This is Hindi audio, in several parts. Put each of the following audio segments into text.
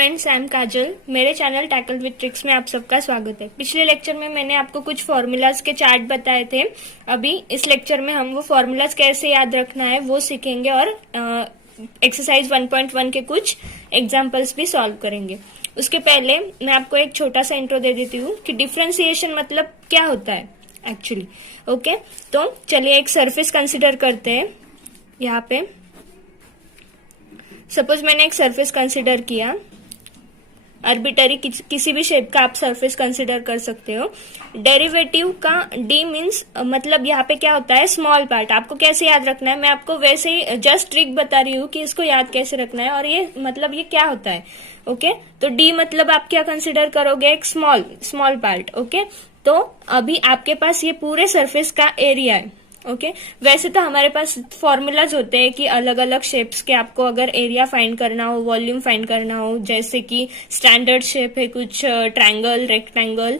फ्रेंड्स, आई एम काजल। मेरे चैनल टैकल विद ट्रिक्स में आप सबका स्वागत है। पिछले लेक्चर में मैंने आपको कुछ फॉर्मूलाज के चार्ट बताए थे। अभी इस लेक्चर में हम वो फॉर्मूलाज कैसे याद रखना है वो सीखेंगे और एक्सरसाइज 1.1 के कुछ एग्जाम्पल्स भी सॉल्व करेंगे। उसके पहले मैं आपको एक छोटा सा इंट्रो दे देती हूँ कि डिफरेंशिएशन मतलब क्या होता है एक्चुअली। ओके, तो चलिए एक सरफेस कंसिडर करते हैं। यहाँ पे सपोज मैंने एक सरफेस कंसिडर किया, आर्बिटरी किसी भी शेप का आप सरफेस कंसिडर कर सकते हो। डेरिवेटिव का डी मीन्स मतलब यहाँ पे क्या होता है, स्मॉल पार्ट। आपको कैसे याद रखना है, मैं आपको वैसे ही जस्ट ट्रिक बता रही हूँ कि इसको याद कैसे रखना है और ये मतलब ये क्या होता है। ओके, तो डी मतलब आप क्या कंसिडर करोगे, एक स्मॉल पार्ट। ओके, तो अभी आपके पास ये पूरे सरफेस का एरिया है। ओके, वैसे तो हमारे पास फॉर्मूलाज होते हैं कि अलग अलग शेप्स के आपको अगर एरिया फाइंड करना हो, वॉल्यूम फाइंड करना हो, जैसे कि स्टैंडर्ड शेप है कुछ ट्रायंगल, रेक्टेंगल,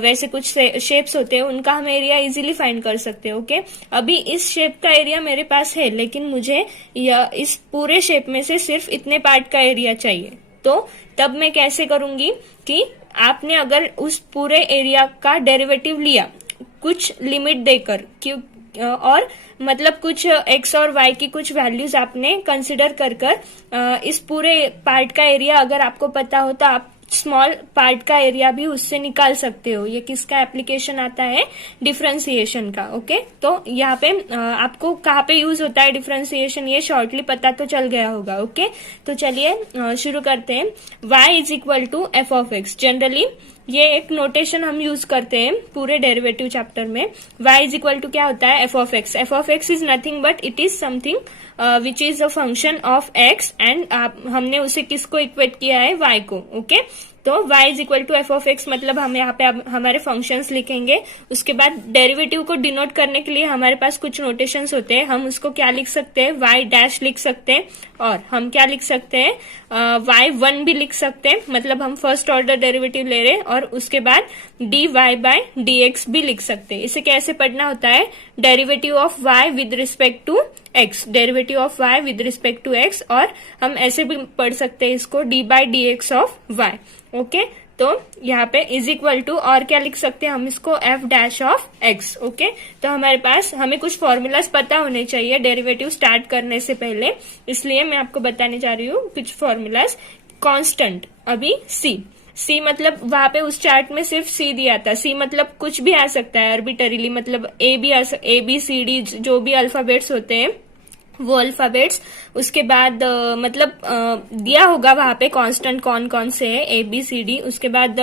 वैसे कुछ शेप्स होते हैं, उनका हम एरिया इजीली फाइंड कर सकते हैं। ओके, अभी इस शेप का एरिया मेरे पास है, लेकिन मुझे इस पूरे शेप में से सिर्फ इतने पार्ट का एरिया चाहिए। तो तब मैं कैसे करूंगी कि आपने अगर उस पूरे एरिया का डेरिवेटिव लिया कुछ लिमिट देकर, क्यों और मतलब कुछ x और y की कुछ वैल्यूज आपने कंसिडर कर इस पूरे पार्ट का एरिया अगर आपको पता हो तो आप स्मॉल पार्ट का एरिया भी उससे निकाल सकते हो। ये किसका एप्लीकेशन आता है, डिफरेंशिएशन का। ओके, तो यहाँ पे आपको कहाँ पे यूज होता है डिफरेंशिएशन, ये शॉर्टली पता तो चल गया होगा। ओके, तो चलिए शुरू करते हैं। y is equal to f of x. Generally ये एक नोटेशन हम यूज करते हैं पूरे डेरिवेटिव चैप्टर में। y इज इक्वल टू क्या होता है, f of x. F of x is nothing but it is something which is a function of x and हमने उसे किसको इक्वेट किया है, y को। ओके, तो y is equal to f of x मतलब हम यहाँ पे हमारे फंक्शंस लिखेंगे। उसके बाद डेरिवेटिव को डिनोट करने के लिए हमारे पास कुछ नोटेशंस होते हैं। हम उसको क्या लिख सकते हैं, y डैश लिख सकते हैं, और हम क्या लिख सकते हैं, y1 भी लिख सकते हैं, मतलब हम फर्स्ट ऑर्डर डेरिवेटिव ले रहे हैं, और उसके बाद dy बाय dx भी लिख सकते हैं। इसे कैसे पढ़ना होता है, derivative of y with respect to x, derivative of y with respect to x, और हम ऐसे भी पढ़ सकते हैं इसको dy by dx of y। Okay, तो यहाँ पे इज इक्वल टू और क्या लिख सकते हैं हम इसको, f dash of x। Okay, तो हमारे पास हमें कुछ फॉर्मूलाज पता होने चाहिए डेरिवेटिव स्टार्ट करने से पहले, इसलिए मैं आपको बताने जा रही हूँ कुछ फॉर्मूलाज। कांस्टेंट, अभी c मतलब वहां पे उस चार्ट में सिर्फ c दिया था। c मतलब कुछ भी आ सकता है आर्बिटरीली, मतलब a b c d जो भी अल्फाबेट्स होते हैं वो अल्फाबेट्स। उसके बाद मतलब दिया होगा वहां पे कांस्टेंट कौन कौन से है, ए बी सी डी। उसके बाद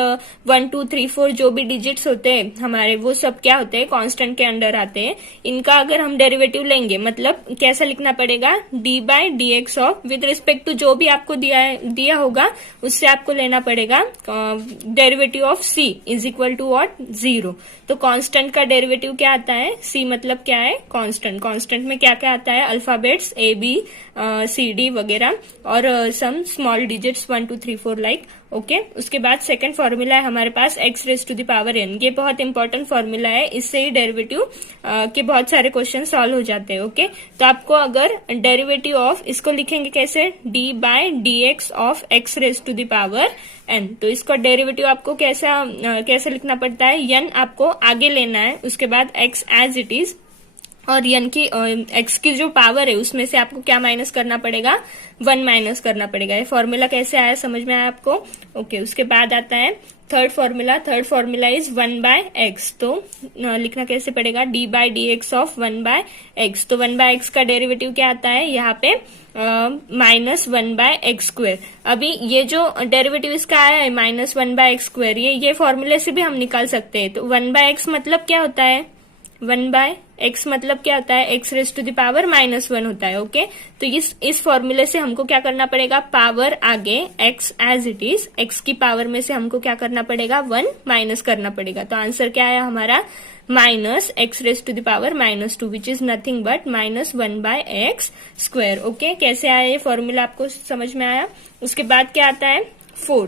1 2 3 4 जो भी डिजिट्स होते हैं हमारे, वो सब क्या होते हैं, कांस्टेंट के अंडर आते हैं। इनका अगर हम डेरिवेटिव लेंगे मतलब कैसा लिखना पड़ेगा, d by d x of with respect to जो भी आपको दिया होगा उससे आपको लेना पड़ेगा derivative of c is equal to what, 0। तो कांस्टेंट का डेरिवेटिव क्या आता है, सी मतलब क्या है, कांस्टेंट। कांस्टेंट में क्या क्या आता है, alphabets a b c d वगैरह, और some small digits 1 2 3 4 like. Okay, उसके बाद सेकंड फॉर्मूला है हमारे पास x raise to the power n। ये बहुत इंपॉर्टेंट फॉर्मूला है, इससे ही डेरिवेटिव के बहुत सारे क्वेश्चन सॉल्व हो जाते हैं। ओके, तो आपको अगर डेरिवेटिव ऑफ इसको लिखेंगे कैसे, d by d x of x raise to the power n। तो इसका डेरिवेटिव आपको कैसे लिखना पड़ता है, n आपको आगे लेना है, उसके बाद x एज इट इज, और n की x की जो पावर है उसमें से आपको क्या माइनस करना पड़ेगा, 1 माइनस करना पड़ेगा। ये फॉर्मूला कैसे आया, समझ में आया आपको। ओके, उसके बाद आता है third formula is 1 by x. तो लिखना कैसे पड़ेगा, d by d x of 1 by x. तो 1 बाय एक्स का डेरिवेटिव क्या आता है यहाँ पे, माइनस 1 बाय एक्स स्क्वायर। अभी ये जो डेरिवेटिव इसका आया है माइनस 1 बाय एक्स स्क्वायर, ये फॉर्मूले से भी हम निकाल सकते हैं। तो 1 बाय एक्स मतलब क्या होता है, 1 बाय एक्स मतलब क्या होता है, x raise to the power -1 होता है। ओके, तो इस फॉर्मूले से हमको क्या करना पड़ेगा, पावर आगे x as it is, x की पावर में से हमको क्या करना पड़ेगा, 1 माइनस करना पड़ेगा। तो आंसर क्या आया हमारा, minus x raise to the power -2 which is nothing but -1 by x square. Okay, कैसे आया ये फॉर्मूला आपको समझ में आया। उसके बाद क्या आता है 4,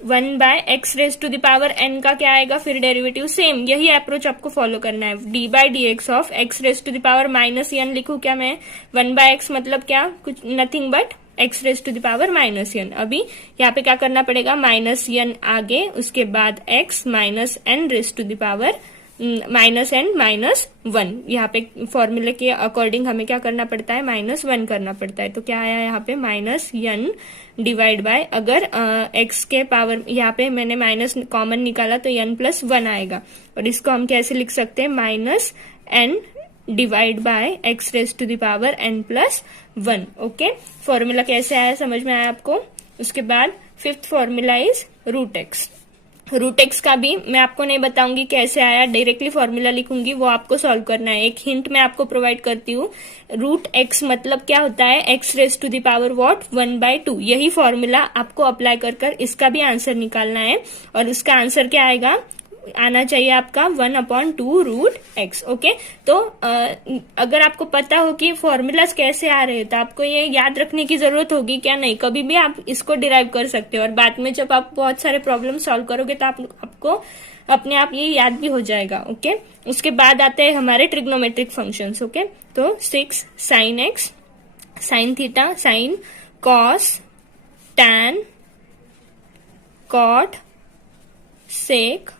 1 by x raise to the power n का क्या आएगा फिर डेरिवेटिव, सेम यही अप्रोच आपको फॉलो करना है। d by d x of x raise to the power -n लिखूं क्या मैं, 1 बाय एक्स मतलब क्या, कुछ nothing but x raise to the power minus n। अभी यहाँ पे क्या करना पड़ेगा, माइनस n आगे, उसके बाद x minus n raise to the power minus n minus 1। यहाँ पे फॉर्मूले के अकॉर्डिंग हमें क्या करना पड़ता है, माइनस 1 करना पड़ता है। तो क्या आया यहाँ पे, माइनस n डिवाइड बाय, अगर x के पावर, यहाँ पे मैंने माइनस कॉमन निकाला तो n प्लस 1 आएगा, और इसको हम कैसे लिख सकते हैं, minus n divide by x raise to the power n plus 1। Okay, formula कैसे आया, समझ में आया आपको। उसके बाद fifth formula is root x. Root x का भी मैं आपको नहीं बताऊंगी कैसे आया, डायरेक्टली फॉर्मूला लिखूंगी, वो आपको सॉल्व करना है। एक हिंट मैं आपको प्रोवाइड करती हूँ, रूट एक्स मतलब क्या होता है, x raise to the power what, 1/2। यही फॉर्मूला आपको अप्लाई कर इसका भी आंसर निकालना है, और उसका आंसर क्या आएगा, आना चाहिए आपका 1/2 रूट एक्स। ओके, तो अगर आपको पता हो कि फॉर्मूलाज कैसे आ रहे हैं तो आपको ये याद रखने की जरूरत होगी क्या, नहीं, कभी भी आप इसको डिराइव कर सकते हो, और बाद में जब आप बहुत सारे प्रॉब्लम सॉल्व करोगे तो आपको अपने आप ये याद भी हो जाएगा। ओके, उसके बाद आते हैं हमारे ट्रिग्नोमेट्रिक फंक्शंस। ओके, तो 6 sine X, sine theta, sine, cos, tan, cot, sec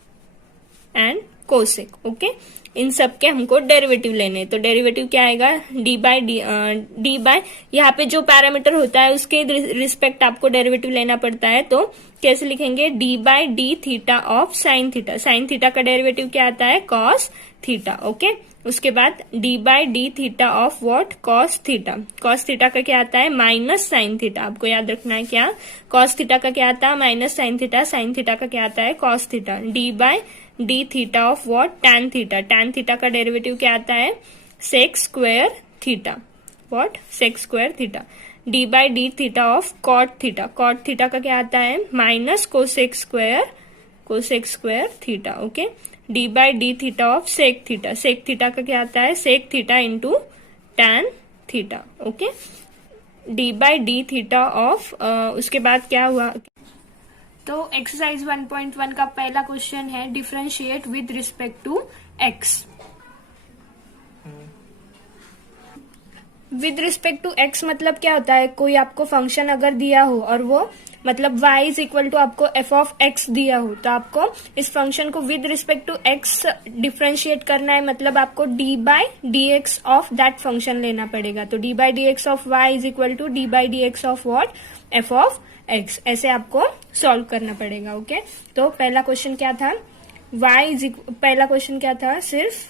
and cosec. Okay, इन सब के हमको डेरिवेटिव लेने, तो डेरिवेटिव क्या आएगा, डी बाय यहाँ पे जो पैरामीटर होता है उसके रिस्पेक्ट आपको डेरिवेटिव लेना पड़ता है। तो कैसे लिखेंगे, d by d theta of sine theta. Sine theta का डेरिवेटिव क्या आता है, कॉस थीटा। ओके, उसके बाद d by d theta of what, cos theta. Cos theta का क्या आता है, माइनस साइन थीटा। आपको याद रखना है क्या, कॉस थीटा का क्या आता है, minus sine theta. Sine theta का क्या आता है, cos theta. D by d theta of what, tan theta. Tan theta का डेरिवेटिव क्या आता है, sec square theta. What, sec square theta. D by d theta of cot theta. Cot theta का क्या आता है, minus cosec square theta. Okay, d by d theta of sec theta. Sec theta का क्या आता है, sec theta into tan theta. Okay, d by d theta of, उसके बाद क्या हुआ, तो एक्सरसाइज 1.1 का पहला क्वेश्चन है, differentiate with respect to x. With respect to x मतलब क्या होता है, कोई आपको फंक्शन अगर दिया हो और वो मतलब y इज इक्वल टू आपको f ऑफ x दिया हो, तो आपको इस फंक्शन को with respect to x differentiate करना है, मतलब आपको d by d x of that function लेना पड़ेगा। तो d by d x of y is equal to d by d x of what, f of x। ऐसे आपको सॉल्व करना पड़ेगा। ओके, तो पहला क्वेश्चन क्या था, पहला क्वेश्चन क्या था, सिर्फ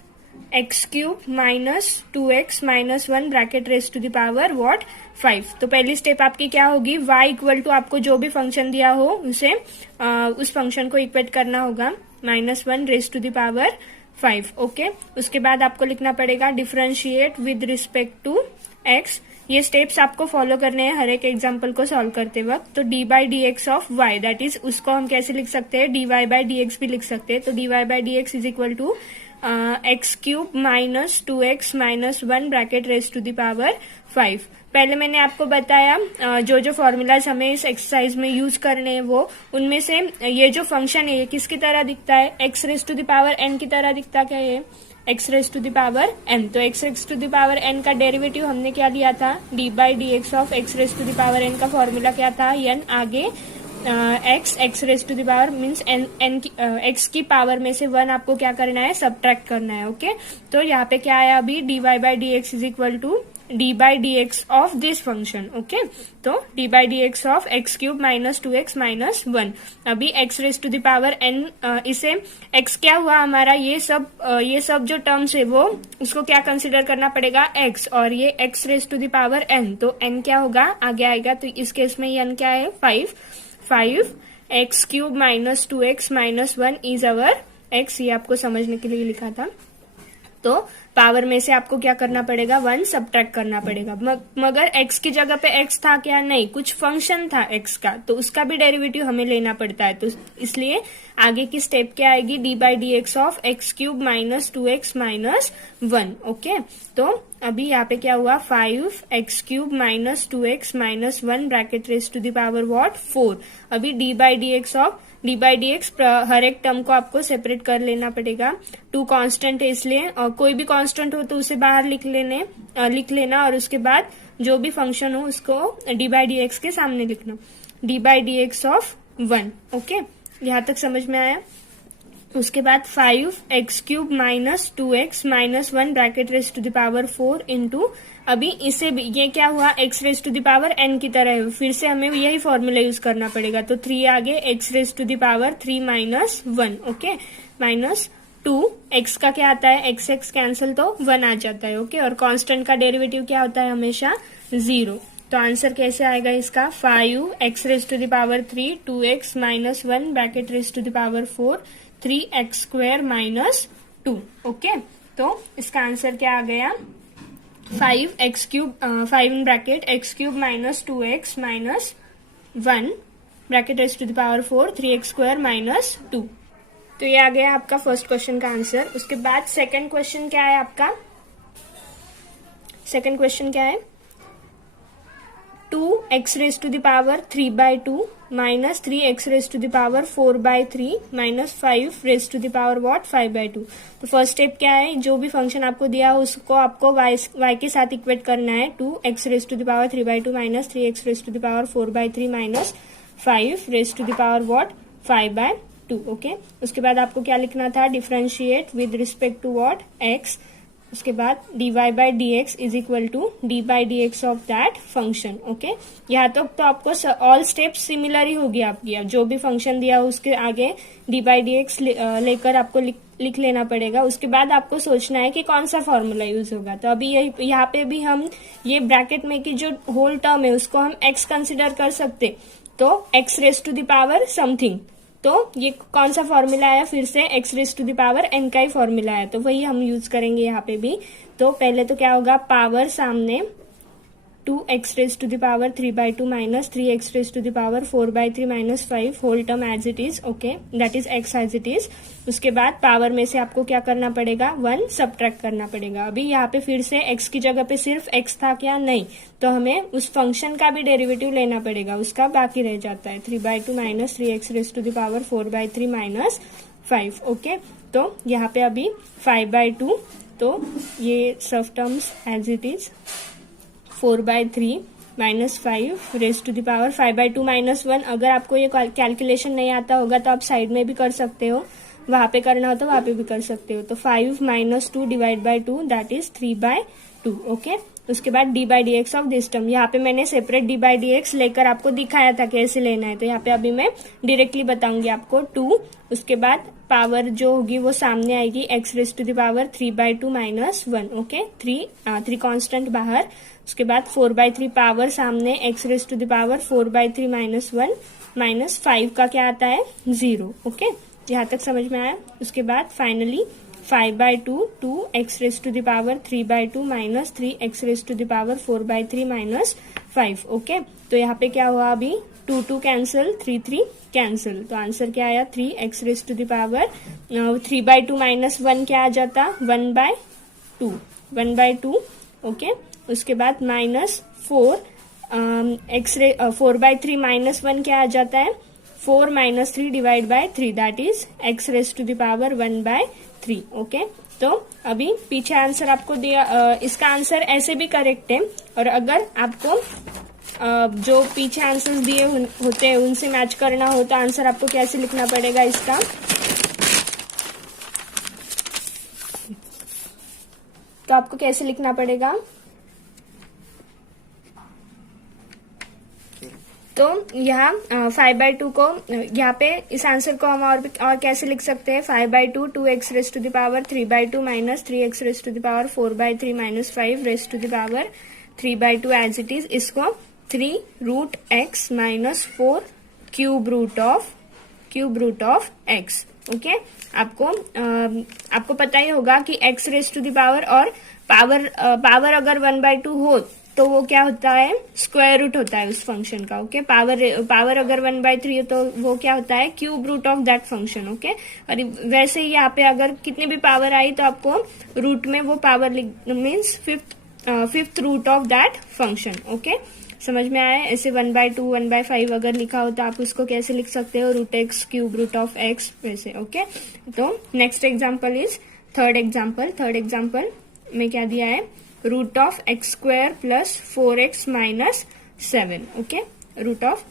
x cube minus 2x minus 1 bracket raise to the power what, 5। तो पहली स्टेप आपकी क्या होगी, y इक्वल टू आपको जो भी फंक्शन दिया हो उसे उस फंक्शन को इक्वेट करना होगा, -1 raise to the power 5। Okay, उसके बाद आपको लिखना पड़ेगा differentiate with respect to x। ये स्टेप्स आपको फॉलो करने हैं हर एक एग्जाम्पल को सॉल्व करते वक्त। तो D by D x of y, that is उसको हम कैसे लिख सकते हैं, d Y by D x भी लिख सकते हैं। तो d Y by D x is equal to x cube minus 2x minus 1 bracket raise to the power 5। पहले मैंने आपको बताया जो जो फॉर्मूलाज हमें इस एक्सरसाइज में यूज करने हैं वो, उनमें से ये जो फंक्शन है ये किसकी तरह दिखता है, x raise to the power n की तरह दिखता क्या है, x raise to the power n। तो x raise to the power n का डेरिवेटिव हमने क्या लिया था, d by D x of x raise to the power n का फॉर्मूला क्या था, n आगे x raise to the power means x की पावर में से 1 आपको क्या करना है, सब्ट्रैक्ट करना है। ओके, तो यहाँ पे क्या आया अभी, D Y by D x is equal to D by D x of this function. Okay, तो D by D x of x cube minus 2x minus 1। अभी X raise to the power n, इसे x क्या हुआ हमारा, ये सब जो टर्म्स है वो उसको क्या कंसिडर करना पड़ेगा, x, और ये x raise to the power n, तो n क्या होगा आगे आएगा। तो इस केस में n क्या है, 5 x cube minus 2x minus 1 is our x। ये आपको समझने के लिए लिखा था। तो पावर में से आपको क्या करना पड़ेगा, 1 सब्ट्रैक्ट करना पड़ेगा। मगर x की जगह पे x था क्या, नहीं, कुछ फंक्शन था x का, तो उसका भी डेरिवेटिव हमें लेना पड़ता है। तो इसलिए आगे की स्टेप क्या आएगी, d by D x of x cube minus 2x minus 1। Okay, तो अभी यहाँ पे क्या हुआ 5x³ minus 2x minus 1 bracket raise to the power what 4। अभी डी बाई डी एक्स हर एक टर्म को आपको सेपरेट कर लेना पड़ेगा। 2 कांस्टेंट है इसलिए, और कोई भी कांस्टेंट हो तो उसे बाहर लिख लेना और उसके बाद जो भी फंक्शन हो उसको डी बाई डी एक्स के सामने लिखना, d by D x of 1। Okay, यहाँ तक समझ में आया। उसके बाद 5x³ minus 2x minus 1 bracket raise to the power 4 into, अभी इसे भी ये क्या हुआ x raise to the power n की तरह है, फिर से हमें यही फॉर्मूला यूज करना पड़ेगा। तो 3 आगे x raise to the power 3 minus 1। Okay, minus 2 x का क्या आता है, x कैंसिल तो 1 आ जाता है। ओके, और कांस्टेंट का डेरिवेटिव क्या होता है हमेशा 0। तो आंसर कैसे आएगा इसका 5x raise to the power 3 2x minus 1 bracket raise to the power 4 3x² minus 2। Okay, तो इसका आंसर क्या आ गया 5x³ 5 in bracket x³ minus 2x minus 1 bracket raise to the power 4 3x² minus 2। तो ये आ गया आपका फर्स्ट क्वेश्चन का आंसर। उसके बाद सेकंड क्वेश्चन क्या है आपका, सेकंड क्वेश्चन क्या है 2x raise to the power 3/2 minus 3x raise to the power 4/3 minus 5 raise to the power what 5/2। तो फर्स्ट स्टेप क्या है, जो भी फंक्शन आपको दिया हो उसको आपको y के साथ इक्वेट करना है। 2x raise to the power 3/2 minus 3x raise to the power 4/3 minus 5 raise to the power what 5/2। Okay, उसके बाद आपको क्या लिखना था, differentiate with respect to what x। उसके बाद dy by D x is equal to D by D x of that function. Okay, यहाँ तक तो आपको ऑल स्टेप्स सिमिलर ही होगी आपकी। जो भी फंक्शन दिया हो उसके आगे डी बाई डी एक्स लेकर आपको लिख लेना पड़ेगा। उसके बाद आपको सोचना है कि कौन सा फॉर्मूला यूज होगा। तो अभी यहाँ पे भी हम ये ब्रैकेट में की जो होल टर्म है उसको हम x कंसिडर कर सकते, तो x raise to the power something. तो ये कौन सा फॉर्मूला आया, फिर से x raise to the power n का ही फॉर्मूला है, तो वही हम यूज करेंगे यहाँ पे भी। तो पहले तो क्या होगा, पावर सामने 2x raise to the power 3/2 minus 3x raise to the power 4/3 minus 5 whole term as it is. Okay, that is x as it is. उसके बाद पावर में से आपको क्या करना पड़ेगा, 1 सब्ट्रैक्ट करना पड़ेगा। अभी यहाँ पे फिर से x की जगह पे सिर्फ x था क्या, नहीं, तो हमें उस फंक्शन का भी डेरिवेटिव लेना पड़ेगा, उसका बाकी रह जाता है 3/2 minus 3x raise to the power 4/3 minus 5। Okay, तो यहाँ पे अभी 5/2, तो ये सब terms as it is 4/3 minus 5 raise to the power 5/2 minus 1। अगर आपको ये कैलकुलेशन नहीं आता होगा तो आप साइड में भी कर सकते हो, वहां पे करना हो तो वहां पे भी कर सकते हो। तो 5 minus 2 divide by 2 that is 3/2। Okay, उसके बाद D by D x of this term, यहाँ पे मैंने separate D by D x लेकर आपको दिखाया था कैसे लेना है, तो यहाँ पे अभी मैं डायरेक्टली बताऊंगी आपको 2। उसके बाद पावर जो होगी वो सामने आएगी x raise to the power 3/2 minus 1। Okay, 3 constant बाहर। उसके बाद 4/3 पावर सामने x raise to the power 4/3 minus 1 minus 5 का क्या आता है 0। ओके, यहाँ तक समझ में आया। उसके बाद finally 5/2 2x raise to the power 3/2 minus 3x raise to the power 4/3 minus 5। Okay, तो यहाँ पे क्या हुआ, अभी 2 कैंसिल 3 कैंसिल, तो आंसर क्या आया 3x raise to the power 3/2 minus 1 क्या आ जाता 1/2। ओके, उसके बाद माइनस 4/3 माइनस 1 क्या आ जाता है 4 minus 3 divide by 3 that is x raise to the power 1/3। Okay, तो अभी पीछे आंसर आपको दिया, इसका आंसर ऐसे भी करेक्ट है। और अगर आपको जो पीछे आंसर्स दिए होते हैं उनसे मैच करना हो तो आंसर आपको कैसे लिखना पड़ेगा इसका, तो आपको कैसे लिखना पड़ेगा, तो यहाँ 5/2 को यहाँ पे इस आंसर को हम और कैसे लिख सकते हैं, 5/2 2x raise to the power 3/2 minus 3x raise to the power 4/3 minus 5 raise to the power 3/2 as it is. इसको 3√x minus 4 cube root of x। ओके, आपको पता ही होगा कि x raise to the power और पावर अगर 1/2 हो तो वो क्या होता है, स्क्वायर रूट होता है उस फंक्शन का। ओके, पावर अगर 1/3 हो तो वो क्या होता है, cube root of that function. Okay, और वैसे ही यहाँ पे अगर कितनी भी पावर आई तो आपको रूट में वो power means fifth root of that function. Okay, समझ में आया? ऐसे 1/2 1/5 अगर लिखा हो तो आप उसको कैसे लिख सकते हो, root x cube root of x वैसे। ओके, तो next example is third example में क्या दिया है, root of x square plus 4x minus 7। Okay, root of,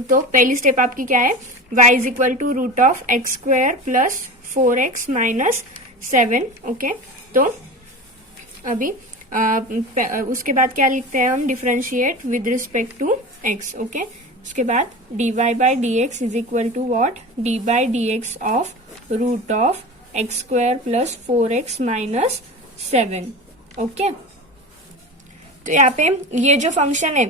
तो पहली स्टेप आपकी क्या है, y is equal to root of x square plus 4x minus 7। Okay, तो अभी उसके बाद क्या लिखते हैं हम, differentiate with respect to x। Okay, उसके बाद dy by D x is equal to what, d by D x of root of x square plus 4x minus 7। Okay, तो यहाँ पे ये जो फंक्शन है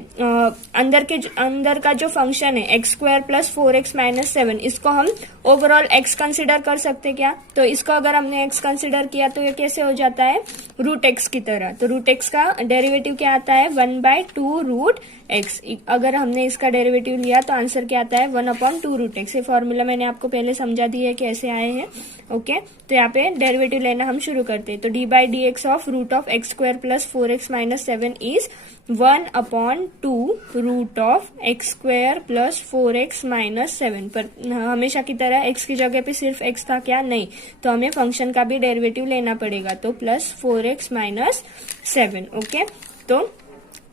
अंदर का जो फंक्शन है x square plus 4x minus 7, इसको हम ओवरऑल x कंसिडर कर सकते क्या? तो इसको अगर हमने x कंसिडर किया तो ये कैसे हो जाता है, रूट एक्स की तरह। तो रूट एक्स का डेरिवेटिव क्या आता है, 1/2 रूट एक्स। अगर हमने इसका डेरिवेटिव लिया तो आंसर क्या आता है, 1/2 रूट एक्स। ये फॉर्मूला मैंने आपको पहले समझा दिया है कि ऐसे आए हैं। ओके, तो यहाँ पे डेरिवेटिव लेना हम शुरू करते हैं। तो D by D x of root of x square plus 4x minus 7 is 1/2 root of x square plus 4x minus 7। पर हमेशा की तरह x की जगह पे सिर्फ x था क्या, नहीं, तो हमें फंक्शन का भी डेरिवेटिव लेना पड़ेगा। तो प्लस 4x माइनस 7। ओके, तो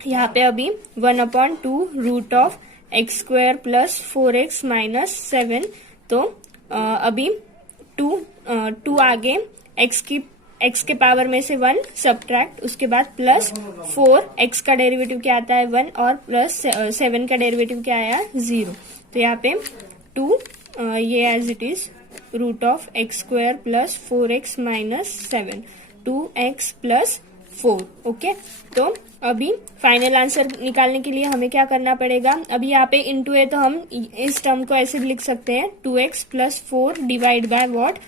यहाँ पे अभी 1/2 root of x square plus 4x minus 7। तो अभी 2 आगे x के पावर में से 1 सब्ट्रैक्ट, उसके बाद प्लस 4, x का डेरिवेटिव क्या आता है 1 और प्लस 7 का डेरिवेटिव क्या आया 0। तो यहाँ पे 2 ये as it is root of x square plus 4x minus 7, 2x plus 4। Okay, तो अभी फाइनल आंसर निकालने के लिए हमें क्या करना पड़ेगा, अभी यहाँ पे इनटू है तो हम इस टर्म को ऐसे भी लिख सकते हैं, 2x plus 4 divide by what,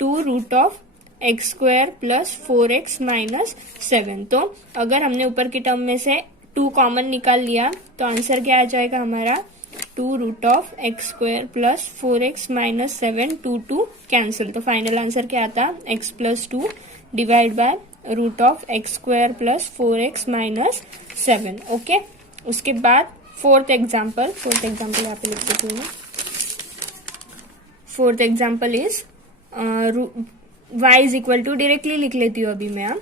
2 root of x square plus 4x minus 7। तो अगर हमने ऊपर की टर्म में से 2 कॉमन निकाल लिया तो आंसर क्या आ जाएगा हमारा, 2 root of x square plus 4x minus 7, 2 cancel. तो फाइनल आंसर क्या आता, x plus 2 divide by root of x square plus 4x minus 7। Okay, उसके बाद फोर्थ एग्जाम्पल यहाँ पे लिख देती हूँ। Fourth example is y is equal to, directly लिख लेती हूँ अभी मैं,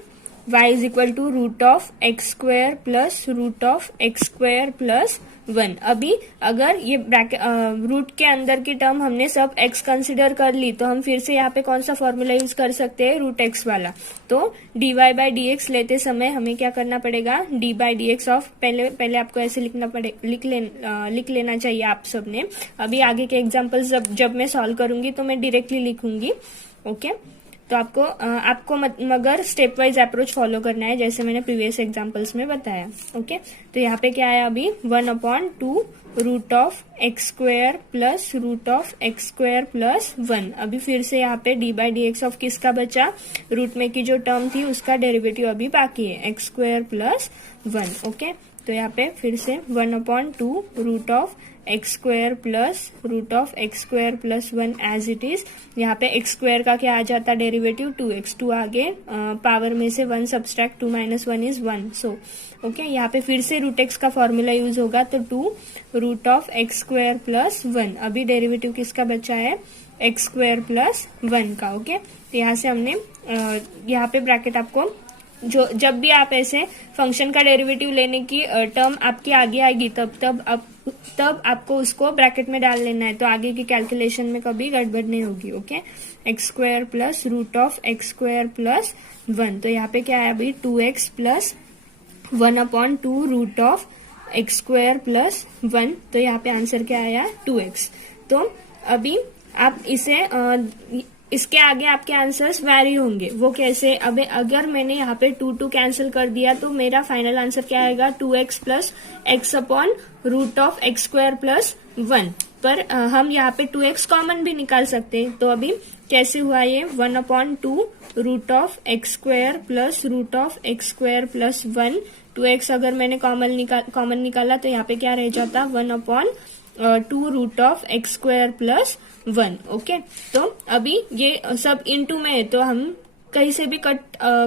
y is equal to root of x square plus root of x square plus 1। अभी अगर ये ब्रैकेट रूट के अंदर की टर्म हमने सब x कंसिडर कर ली तो हम फिर से यहाँ पे कौन सा फॉर्मूला यूज कर सकते हैं, रूट x वाला। तो dy बाई डी एक्स लेते समय हमें क्या करना पड़ेगा, d by D x of, पहले आपको ऐसे लिख लेना चाहिए आप सबने। अभी आगे के एग्जाम्पल्स जब मैं सॉल्व करूंगी तो मैं डायरेक्टली लिखूंगी। ओके, तो आपको मगर स्टेप वाइज अप्रोच फॉलो करना है जैसे मैंने प्रीवियस एग्जांपल्स में बताया। ओके, तो यहाँ पे क्या आया अभी, 1/2 root of x square plus root of x square plus 1। अभी फिर से यहाँ पे d by D x of किसका बचा, रूट में की जो टर्म थी उसका डेरिवेटिव अभी बाकी है, एक्स स्क्वायर प्लस 1। ओके, तो यहाँ पे फिर से 1/2 root of x square plus root of x square plus 1 as it is. यहाँ पे एक्स स्क्वायर का क्या आ जाता डेरिवेटिव, 2x, 2 आगे पावर में से 1 subtract 2 minus 1 is 1। So okay, यहाँ पे फिर से रूट एक्स का फॉर्मूला यूज होगा, तो 2 root of x square plus 1। अभी डेरिवेटिव किसका बचा है, एक्स स्क्वायर प्लस 1 का। ओके, तो यहाँ से हमने यहाँ पे ब्रैकेट आपको जब भी आप ऐसे फंक्शन का डेरिवेटिव लेने की टर्म आपकी आगे आएगी तब आपको उसको ब्रैकेट में डाल लेना है, तो आगे की कैलकुलेशन में कभी गड़बड़ नहीं होगी। Okay, x square plus root of x square plus 1। तो यहाँ पे क्या है अभी, 2x plus 1/2 root of x square plus 1। तो यहाँ पे आंसर क्या आया, 2x। तो अभी आप इसके आगे आपके आंसर्स वैरी होंगे, वो कैसे, अगर मैंने यहाँ पे 2 कैंसिल कर दिया तो मेरा फाइनल आंसर क्या आएगा, 2x plus x upon root of x square plus 1। पर हम यहाँ पे 2x कॉमन भी निकाल सकते हैं। तो अभी कैसे हुआ ये, 1/2 root of x square plus root of x square plus 1। 2x अगर मैंने कॉमन निकाला तो यहाँ पे क्या रह जाता, 1/2 root of x square plus 1। Okay, तो अभी ये सब इनटू में है तो हम कहीं से भी कट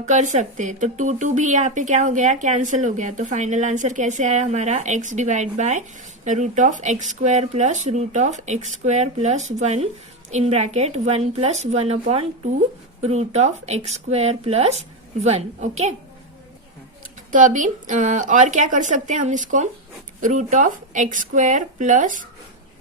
कर सकते हैं, तो 2 भी यहाँ पे क्या हो गया, कैंसिल हो गया। तो फाइनल आंसर कैसे आया हमारा, x divide by root of x square plus root of x square plus 1 in bracket 1 plus 1/2 root of x square plus 1। Okay, तो अभी और क्या कर सकते हैं हम इसको, root of x square plus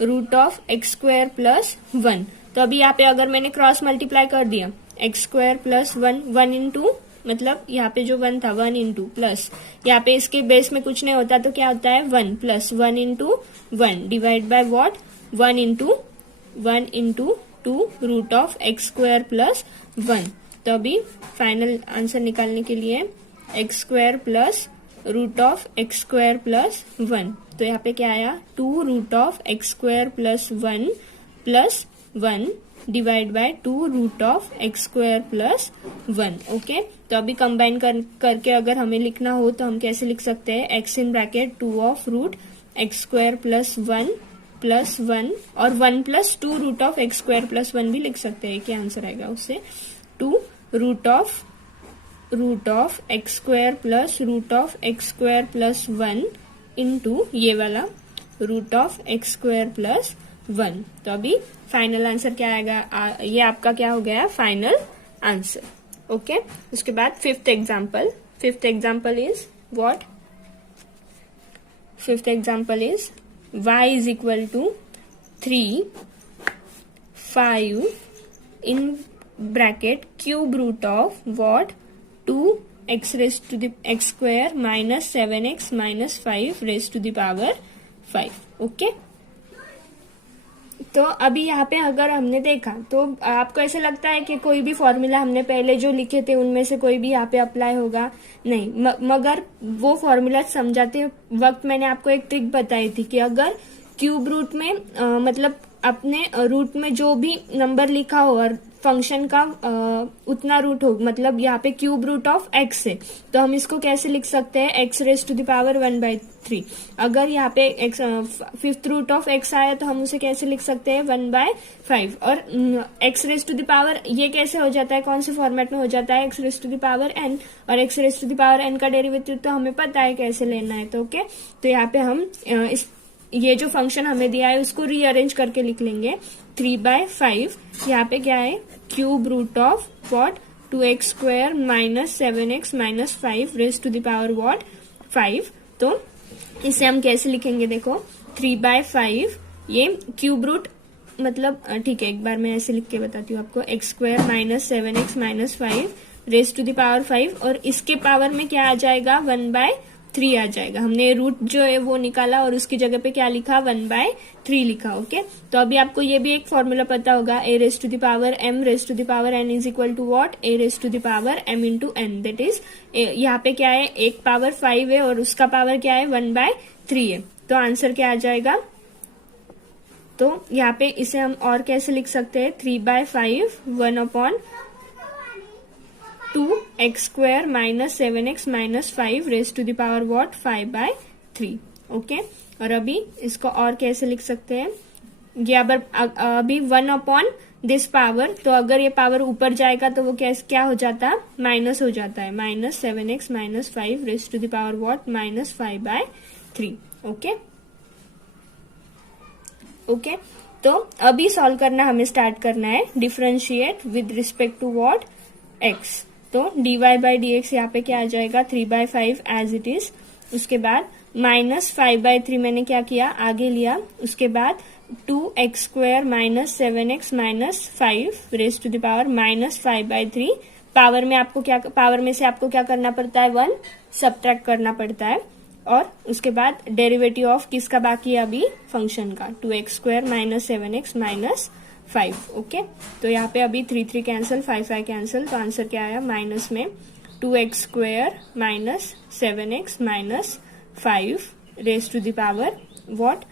root of x square plus 1। तो अभी यहाँ पे अगर मैंने क्रॉस मल्टीप्लाई कर दिया, एक्स स्क्वायर प्लस 1 इंटू, मतलब यहाँ पे जो 1 था 1 इंटू प्लस, यहाँ पे इसके बेस में कुछ नहीं होता तो क्या होता है 1 plus 1 into 1 divide by what 1 into 2 root of x square plus 1। तो अभी फाइनल आंसर निकालने के लिए x square plus root of x square plus 1, तो यहाँ पे क्या आया 2 root of x square plus 1 plus 1 divide by 2 root of x square plus 1। Okay, तो अभी कंबाइन करके अगर हमें लिखना हो तो हम कैसे लिख सकते हैं, x in bracket 2 of root x square plus 1 plus 1 और 1 plus 2 root of x square plus 1 भी लिख सकते हैं। क्या आंसर आएगा उससे, 2 root of x square plus root of x square plus 1 into ये वाला root of x square plus 1। तो अभी फाइनल आंसर क्या आएगा, ये आपका क्या हो गया फाइनल आंसर। ओके, उसके बाद fifth example is what, fifth example is y is equal to 3 5 in bracket cube root of what 2x raised to the x square minus 7x minus 5 raised to the power 5। Okay, तो अभी यहाँ पे अगर हमने देखा तो आपको ऐसे लगता है कि कोई भी फॉर्मूला हमने पहले जो लिखे थे उनमें से कोई भी यहाँ पे अप्लाई होगा, नहीं, मगर वो फॉर्मूला समझाते वक्त मैंने आपको एक ट्रिक बताई थी कि अगर क्यूब रूट में मतलब अपने रूट में जो भी नंबर लिखा हो और फंक्शन का उतना रूट हो, मतलब यहाँ पे क्यूब रूट ऑफ एक्स है, तो हम इसको कैसे लिख सकते हैं, x raise to the power 1/3। अगर यहाँ पे x fifth root of x आया तो हम उसे कैसे लिख सकते हैं 1/5। और x raise to the power ये कैसे हो जाता है, कौन से फॉर्मेट में हो जाता है, x raise to the power n, और x raise to the power n का डेरिवेटिव तो हमें पता है कैसे लेना है। तो ओके, तो यहाँ पे हम ये जो फंक्शन हमें दिया है उसको रीअरेंज करके लिख लेंगे 3/5। यहाँ पे क्या है, cube root of what 2x square minus 7x minus 5 raise to the power what 5। तो इसे हम कैसे लिखेंगे, देखो 3/5 ये क्यूब रूट, मतलब ठीक है एक बार मैं ऐसे लिख के बताती हूँ आपको, x square minus 7x minus 5 raise to the power 5, और इसके पावर में क्या आ जाएगा 1/3 आ जाएगा। हमने रूट जो है वो निकाला और उसकी जगह पे क्या लिखा 1/3 लिखा। ओके, तो अभी आपको ये भी एक फॉर्मूला पता होगा, a raise to the power m raise to the power n is equal to what a raise to the power m into n, that is यहाँ पे क्या है एक पावर 5 है और उसका पावर क्या है 1/3 है। तो आंसर क्या आ जाएगा, तो यहाँ पे इसे हम और कैसे लिख सकते हैं 3/5 1/2x square minus 7x minus 5 raise to the power what 5/3। Okay, और अभी इसको और कैसे लिख सकते हैं, ये अभी 1/this पावर, तो अगर ये पावर ऊपर जाएगा तो वो क्या हो जाता है, माइनस हो जाता है, minus 7x minus 5 raise to the power what minus 5/3। Okay, तो अभी सॉल्व करना हमें स्टार्ट करना है, differentiate with respect to what x। तो dy/dx यहाँ पे क्या आ जाएगा 3/5 एज इट इज, उसके बाद माइनस 5/3 मैंने क्या किया आगे लिया, उसके बाद 2x square minus 7x minus 5 raise to the power minus 5/3। Power में से आपको क्या करना पड़ता है 1 सब्ट्रैक्ट करना पड़ता है, और उसके बाद डेरिवेटिव ऑफ किसका बाकी है अभी, फंक्शन का 2x square minus 7x minus 5। Okay, तो यहाँ पे अभी 3 कैंसिल 5 कैंसिल, तो आंसर क्या आया माइनस में 2x square minus 7x minus 5 raise to the power what,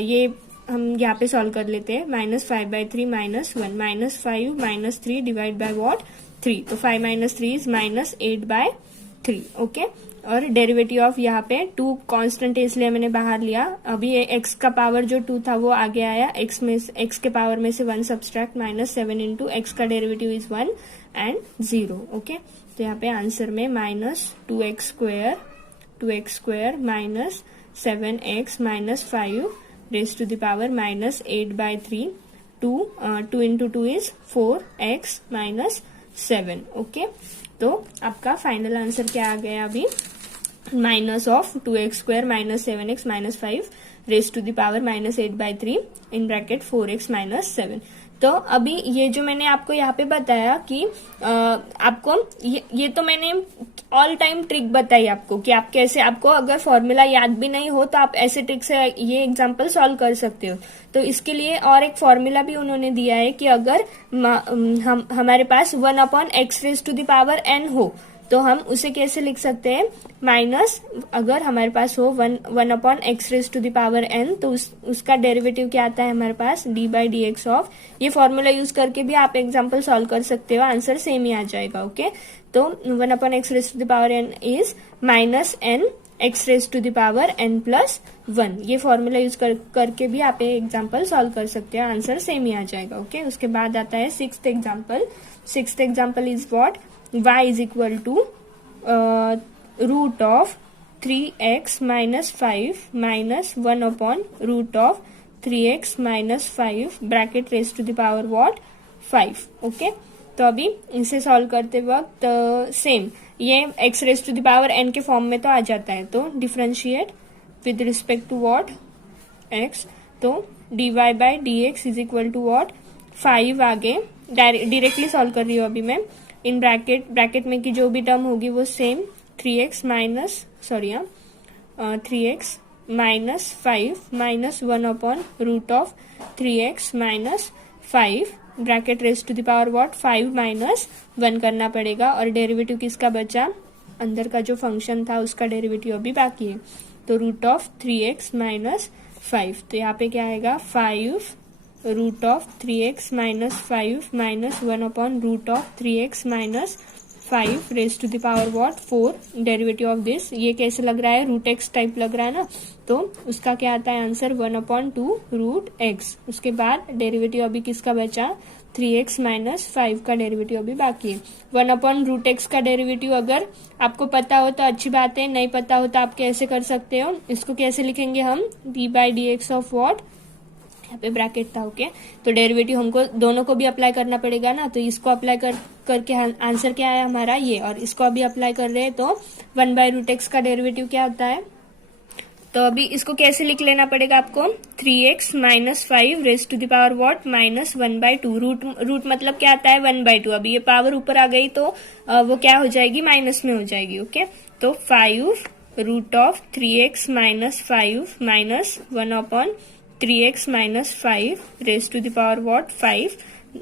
ये हम यहाँ पे सॉल्व कर लेते हैं, minus 5/3 minus 1 minus 5 minus 3 divide by what 3, तो 5 माइनस 3 इज माइनस 8/3। ओके, और डेरिवेटिव ऑफ यहाँ पे 2 कांस्टेंट है इसलिए मैंने बाहर लिया। अभी ये x का पावर जो 2 था वो आगे आया, x के पावर में से 1 सब्सट्रैक्ट -7 इंटू x का डेरिवेटिव इज 1 एंड 0। ओके, तो यहाँ पे आंसर में -2x square minus 7x minus 5 raise to the power -8/3, 2 into 2 is 4x minus 7। Okay, तो आपका फाइनल आंसर क्या आ गया अभी, minus of 2x square minus 7x minus 5 raise to the power -8/3 in bracket 4x minus 7। तो अभी ये जो मैंने आपको यहाँ पे बताया कि आपको ये तो मैंने ऑल टाइम ट्रिक बताई आपको कि आप कैसे, आपको अगर फॉर्मूला याद भी नहीं हो तो आप ऐसे ट्रिक से ये एग्जांपल सॉल्व कर सकते हो। तो इसके लिए और एक फॉर्मूला भी उन्होंने दिया है कि अगर हमारे पास 1/x raise to the power n हो तो हम उसे कैसे लिख सकते हैं, माइनस अगर हमारे पास हो 1/x raise to the power n तो उसका डेरिवेटिव क्या आता है हमारे पास d/dx ऑफ, ये फॉर्मूला यूज करके भी आप एग्जांपल सॉल्व कर सकते हो, आंसर सेम ही आ जाएगा। ओके, तो 1/x raise to the power n is -n x raise to the power n plus 1, ये फॉर्मूला यूज करके भी आप एग्जांपल सॉल्व कर सकते हो, आंसर सेम ही आ जाएगा। ओके, उसके बाद आता है sixth example is what, y is equal to root of 3x minus 5 minus 1 upon root of 3x minus 5 bracket raised to the power what 5। Okay, तो अभी इसे सॉल्व करते वक्त सेम ये x raise to the power n के फॉर्म में तो आ जाता है, तो differentiate with respect to what x, तो dy/dx is equal to what 5, आगे डायरेक्टली सॉल्व कर रही हूँ अभी मैं, इन ब्रैकेट में की जो भी टर्म होगी वो same 3x minus 5 minus 1 upon root of 3x minus 5 bracket raise to the power what 5 minus 1 करना पड़ेगा, और डेरिवेटिव किसका बचा, अंदर का जो फंक्शन था उसका डेरिवेटिव अभी बाकी है, तो रूट ऑफ 3x माइनस 5, तो यहाँ पे क्या आएगा 5 root of 3x minus 5 minus 1 upon root of 3x minus 5 raise to the power what 4, derivative of this, ये कैसे लग रहा है रूट x टाइप लग रहा है ना, तो उसका क्या आता है आंसर 1/2 रूट x। उसके बाद डेरिवेटिव अभी किसका बचा 3x माइनस 5 का डेरिवेटिव अभी बाकी है। 1/√x का डेरिवेटिव अगर आपको पता हो तो अच्छी बात है, नहीं पता हो तो आप कैसे कर सकते हो, इसको कैसे लिखेंगे हम d/dx ऑफ व्हाट, यहाँ पे ब्रैकेट था। ओके, तो डेरिवेटिव हमको दोनों को भी अप्लाई करना पड़ेगा ना, तो इसको अप्लाई करके आंसर क्या है हमारा ये, और इसको अभी अप्लाई कर रहे हैं तो 1/√x का डेरिवेटिव क्या होता है, तो अभी इसको कैसे लिख लेना पड़ेगा आपको 3x minus 5 raise to the power what -1/2, root मतलब क्या आता है 1/2, अभी ये पावर ऊपर आ गई तो वो क्या हो जाएगी माइनस में हो जाएगी। ओके, तो 5 root of 3x minus 5 minus 1/3x minus 5 raise to the power what 5,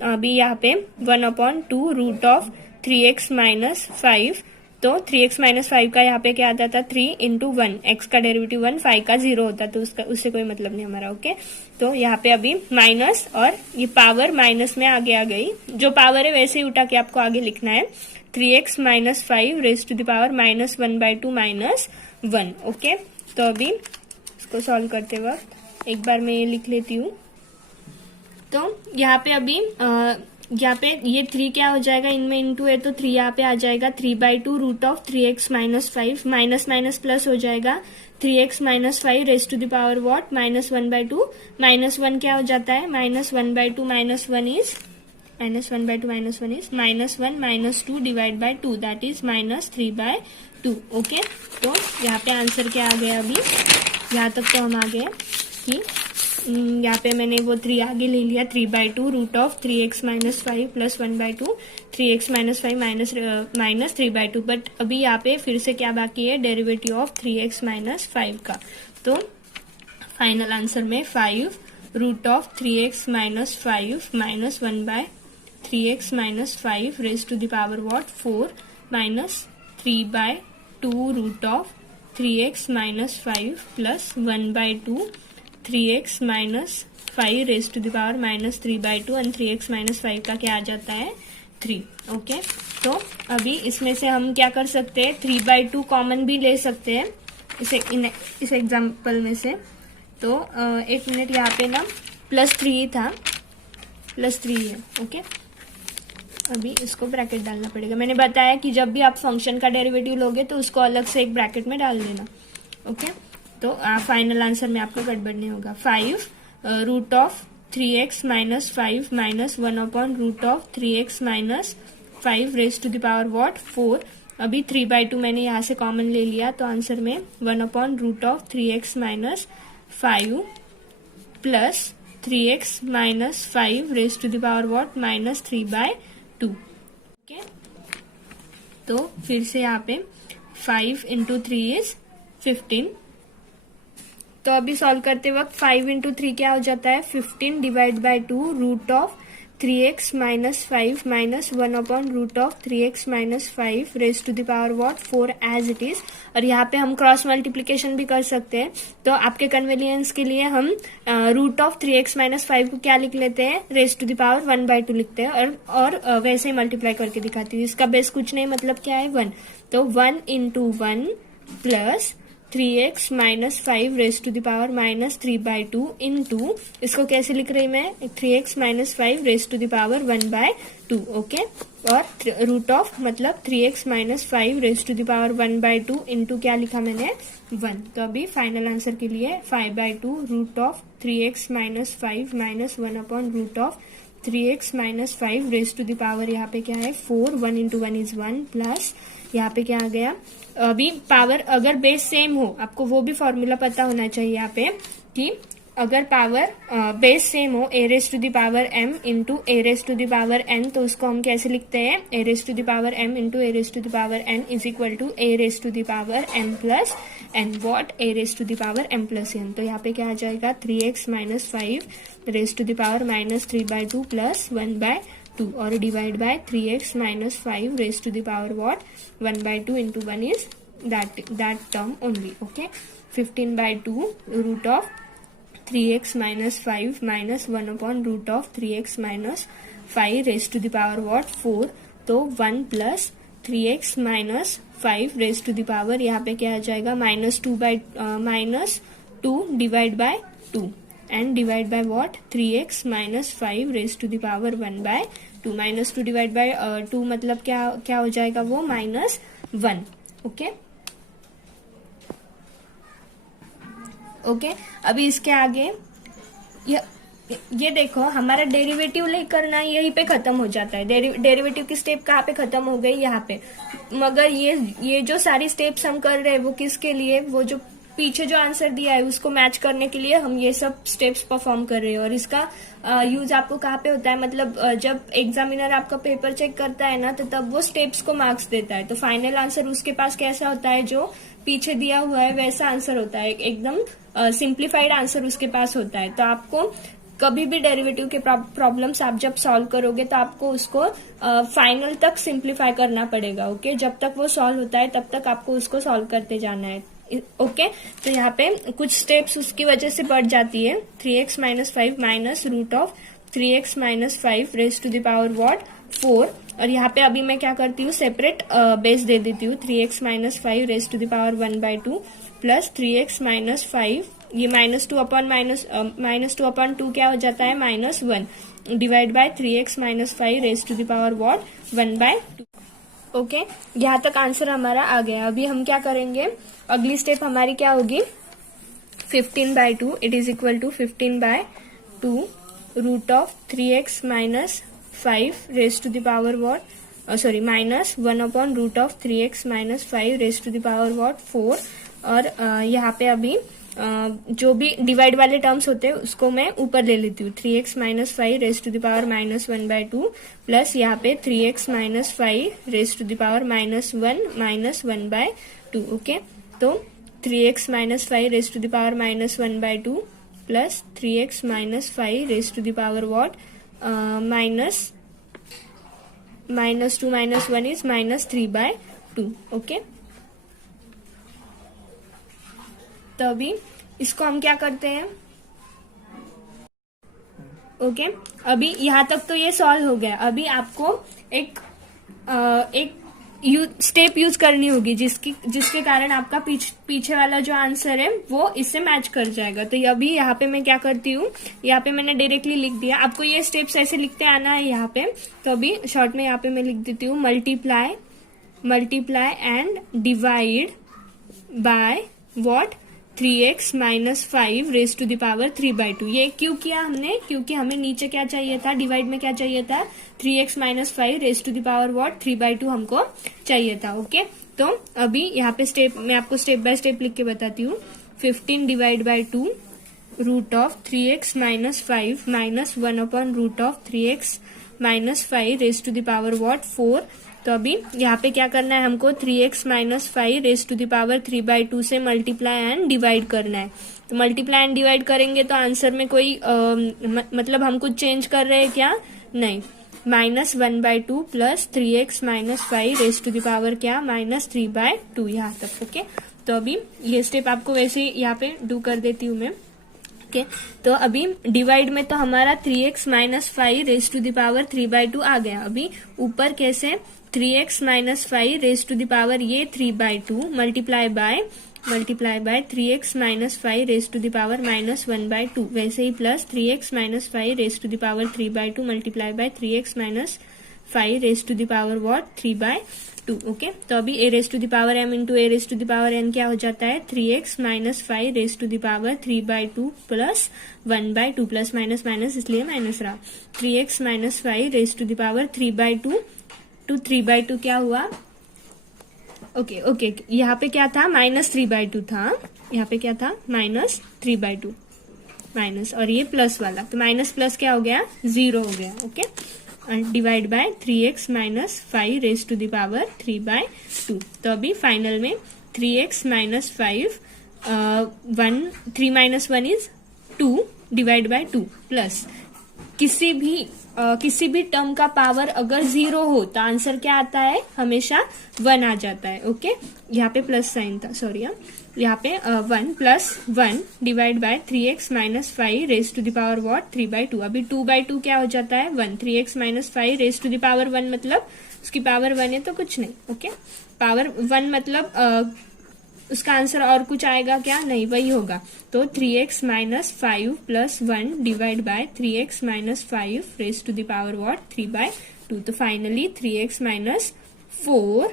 अभी यहाँ पे 1/2 रूट ऑफ 3x माइनस 5, तो 3x माइनस 5 का यहाँ पे क्या आता था 3 इंटू 1, x का डेरिवेटिव 1, 5 का 0 होता, तो उससे कोई मतलब नहीं हमारा। ओके, तो यहाँ पे अभी माइनस और ये पावर माइनस में आगे आ गई, जो पावर है वैसे ही उठा के आपको आगे लिखना है, 3x minus 5 raise to the power -1/2 minus 1। Okay, तो अभी इसको सॉल्व करते वक्त एक बार मैं ये लिख लेती हूँ, तो यहाँ पे अभी यहाँ पे ये 3 क्या हो जाएगा, इनमें इंटू है तो 3 यहाँ पे आ जाएगा, 3/2 root of 3x minus 5 minus minus plus हो जाएगा, 3x minus 5 raise to the power what -1/2, -1 क्या हो जाता है -1/2 -1 is -1 divide by 2 that is -3/2। Okay, तो यहाँ पे आंसर क्या आ गया, अभी यहाँ तक तो हम आ गए कि यहाँ पे मैंने वो 3 आगे ले लिया, 3/2 root of 3x minus 5 plus 1/2 3x minus 5 minus 3/2, but अभी यहाँ पे फिर से क्या बाकी है डेरिवेटिव ऑफ 3x माइनस 5 का, तो फाइनल आंसर में 5 root of 3x minus 5 minus 1/3x minus 5 raise to the power what 4 minus 3/2 root of 3x minus 5 plus 1/2 3x minus 5 raise to the power -3/2 and 3x minus 5 का क्या आ जाता है 3। ओके, तो अभी इसमें से हम क्या कर सकते हैं, 3/2 कॉमन भी ले सकते हैं इस एग्जाम्पल में से। तो एक मिनट, यहाँ पे ना +3 था, +3 है। ओके, अभी इसको ब्रैकेट डालना पड़ेगा। मैंने बताया कि जब भी आप फंक्शन का डेरिवेटिव लोगे तो उसको अलग से एक ब्रैकेट में डाल देना। ओके, तो फाइनल आंसर में आपका गड़बड़ नहीं होगा। 5 √3x - 5 - 1/√3x - 5 raise to the power what 4। अभी 3/2 मैंने यहाँ से कॉमन ले लिया, तो आंसर में 1/√3x - 5 plus 3x - 5 raise to the power what -3/2। Okay, तो फिर से यहाँ पे 5 × 3 इज 15। तो अभी सॉल्व करते वक्त 5 × 3 क्या हो जाता है, 15 / 2 √3x - 5 - 1/√3x - 5 raise to the power what 4 as it is. और यहाँ पे हम क्रॉस मल्टीप्लीकेशन भी कर सकते हैं। तो आपके कन्वीनियंस के लिए हम √3x - 5 को क्या लिख लेते हैं, रेज टू द पावर 1/2 लिखते हैं और वैसे ही मल्टीप्लाई करके दिखाती हूँ। इसका बेस कुछ नहीं, मतलब क्या है 1। तो 1 × 1 plus 3x - 5 raise to the power -3/2 into, इसको कैसे लिख रही मैं, 3x - 5 raise to the power 1/2। Okay, और √ मतलब 3x - 5 raise to the power 1/2 into क्या लिखा मैंने, 1। तो अभी फाइनल आंसर के लिए 5/2 √3x - 5 - 1/√3x - 5 raise to the power यहाँ पे क्या है 4। 1 × 1 इज 1 प्लस यहाँ पे क्या आ गया। अभी पावर अगर बेस सेम हो, आपको वो भी फॉर्मूला पता होना चाहिए यहाँ पे कि अगर पावर बेस सेम हो, a raise to the power m into a raise to the power n, तो उसको हम कैसे लिखते हैं, a raise to the power m into a raise to the power n is equal to a raise to the power m plus n what a raise to the power m plus n। तो यहाँ पे क्या आ जाएगा, 3x - 5 raise to the power -3/2 plus 1/2 और divide by 3x - 5 raise to the power what 1/2 into 1 is that term only. Okay, 15/2 √3x - 5 - 1/√3x - 5 raise to the power what 4। तो 1 plus 3x - 5 raise to the power यहाँ पे क्या आ जाएगा, -2 divide by 2 and divide by what 3x - 5 raise to the power 1/2। -2 divide by 2 मतलब क्या हो जाएगा, वो -1। ओके, अभी इसके आगे ये देखो, हमारा डेरिवेटिव लेकर ना यहीं पे खत्म हो जाता है। डेरिवेटिव की स्टेप कहाँ पे खत्म हो गई, यहाँ पे। मगर ये जो सारी स्टेप्स हम कर रहे हैं वो किसके लिए, वो जो पीछे जो आंसर दिया है उसको मैच करने के लिए हम ये सब स्टेप्स परफॉर्म कर रहे हैं। और इसका यूज आपको कहाँ पे होता है, मतलब जब एग्जामिनर आपका पेपर चेक करता है ना, तो तब वो स्टेप्स को मार्क्स देता है। तो फाइनल आंसर उसके पास कैसा होता है, जो पीछे दिया हुआ है वैसा आंसर होता है, एकदम सिंप्लीफाइड आंसर उसके पास होता है। तो आपको कभी भी डेरिवेटिव के प्रॉब्लम्स आप जब सॉल्व करोगे तो आपको उसको फाइनल तक सिंप्लीफाई करना पड़ेगा। ओके, जब तक वो सॉल्व होता है तब तक आपको उसको सॉल्व करते जाना है। ओके, तो यहाँ पे कुछ स्टेप्स उसकी वजह से बढ़ जाती है। 3x - 5 minus √3x - 5 raise to the power what 4। और यहाँ पे अभी मैं क्या करती हूँ, सेपरेट बेस दे देती हूँ। 3x - 5 raise to the power 1/2 plus 3x - 5, ये -2/2 क्या हो जाता है, -1 divide by 3x - 5 raise to the power what 1/2। Okay, यहाँ तक आंसर हमारा आ गया। अभी हम क्या करेंगे, अगली स्टेप हमारी क्या होगी, 15/2 it is equal to 15/2 √3x - 5 raise to the power what -1/√3x - 5 raise to the power what 4। और यहाँ पे अभी जो भी डिवाइड वाले टर्म्स होते हैं उसको मैं ऊपर ले लेती हूँ। 3x - 5 raise to the power -1/2 plus यहाँ पे 3x - 5 raise to the power -1 1/2। Okay, तो 3x - 5 raise to the power -1/2 plus 3x - 5 raise to the power what -2 - 1 is -3/2। Okay, तो अभी इसको हम क्या करते हैं, ओके, अभी यहाँ तक तो ये सॉल्व हो गया। अभी आपको एक स्टेप यूज करनी होगी जिसके कारण आपका पीछे वाला जो आंसर है वो इससे मैच कर जाएगा। तो अभी यहाँ पे मैं क्या करती हूँ, यहाँ पे मैंने डायरेक्टली लिख दिया। आपको ये स्टेप्स ऐसे लिखते आना है यहाँ पे। तो अभी शॉर्ट में यहाँ पे मैं लिख देती हूँ multiply and divide by what 3x minus 5 raise to the power 3/2। ये क्यों किया हमने, क्योंकि हमें नीचे क्या चाहिए था, डिवाइड में क्या चाहिए था, 3x minus 5 raise to the power what 3/2 हमको चाहिए था। ओके, तो अभी यहाँ पे मैं आपको स्टेप बाय स्टेप लिख के बताती हूँ। 15 divide by 2 root of 3x minus 5 minus 1/√3x minus 5 raise to the power what 4। तो अभी यहाँ पे क्या करना है हमको, 3x minus 5 raise to the power 3/2 से मल्टीप्लाई एंड डिवाइड करना है। तो मल्टीप्लाई एंड डिवाइड करेंगे तो आंसर में कोई मतलब हम कुछ चेंज कर रहे हैं क्या, नहीं। -1/2 plus 3x minus 5 raise to the power क्या, -3/2 यहाँ तक। ओके, तो अभी ये स्टेप आपको वैसे ही यहाँ पे डू कर देती हूँ मैं। ओके, तो अभी डिवाइड में तो हमारा 3x minus 5 raise to the power 3/2 आ गया। अभी ऊपर कैसे, 3x minus 5 raise to the power ये 3/2 multiply by 3x minus 5 raise to the power -1/2, वैसे ही plus 3x minus 5 raise to the power 3/2 multiply by 3x minus 5 raise to the power what 3/2। Okay, तो अभी a raise to the power m into a raise to the power n क्या हो जाता है, 3x minus 5 raise to the power 3/2 plus 1/2 plus minus minus इसलिए माइनस रहा। 3x minus 5 raise to the power 3/2 to 3/2 क्या हुआ, ओके, यहाँ पे क्या था, -3/2 था, यहाँ पे क्या था, -3/2 माइनस, और ये प्लस वाला, तो माइनस प्लस क्या हो गया, 0 हो गया। Okay, divide by 3x minus 5 raise to the power 3/2। तो अभी फाइनल में 3x minus 5 3 minus 1 is 2 divide by 2 plus किसी भी टर्म का पावर अगर 0 हो तो आंसर क्या आता है, हमेशा 1 आ जाता है। ओके, यहाँ पे प्लस साइन था, सॉरी, यहाँ पे 1 plus 1 divide by 3x minus 5 raise to the power what 3/2। अभी 2/2 क्या हो जाता है, 1। 3x minus 5 raise to the power 1 मतलब उसकी पावर 1 है तो कुछ नहीं। ओके, पावर 1 मतलब उसका आंसर और कुछ आएगा क्या, नहीं, वही होगा। तो 3x minus 5 plus 1 divide by 3x minus 5 raise to the power what 3/2। तो फाइनली 3x माइनस 4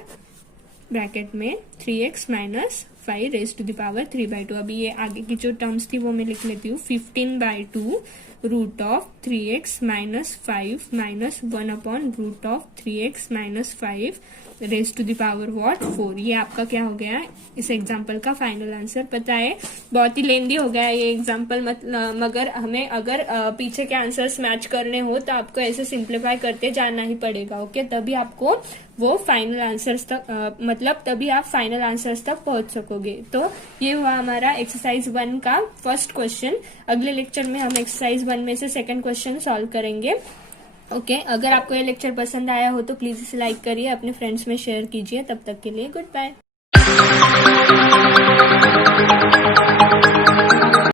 ब्रैकेट में 3x minus 5 raise to the power 3/2। अभी ये आगे की जो टर्म्स थी वो मैं लिख लेती हूँ। 15/2 root of 3x minus 5 minus 1/√3x minus 5 raise to the power what 4। ये आपका क्या हो गया, इस एग्जाम्पल का फाइनल आंसर। पता है बहुत ही लेंदी हो गया ये एग्जाम्पल, मतलब मगर हमें अगर पीछे के आंसर्स मैच करने हो तो आपको ऐसे सिंप्लीफाई करते जाना ही पड़ेगा। ओके, तभी आपको वो फाइनल आंसर्स तक मतलब तभी आप फाइनल आंसर्स तक पहुंच सकोगे। तो ये हुआ हमारा एक्सरसाइज 1 का फर्स्ट क्वेश्चन। अगले लेक्चर में हम एक्सरसाइज 1 में से सेकंड क्वेश्चन सॉल्व करेंगे। ओके, अगर आपको ये लेक्चर पसंद आया हो तो प्लीज इसे लाइक करिए, अपने फ्रेंड्स में शेयर कीजिए। तब तक के लिए गुड बाय।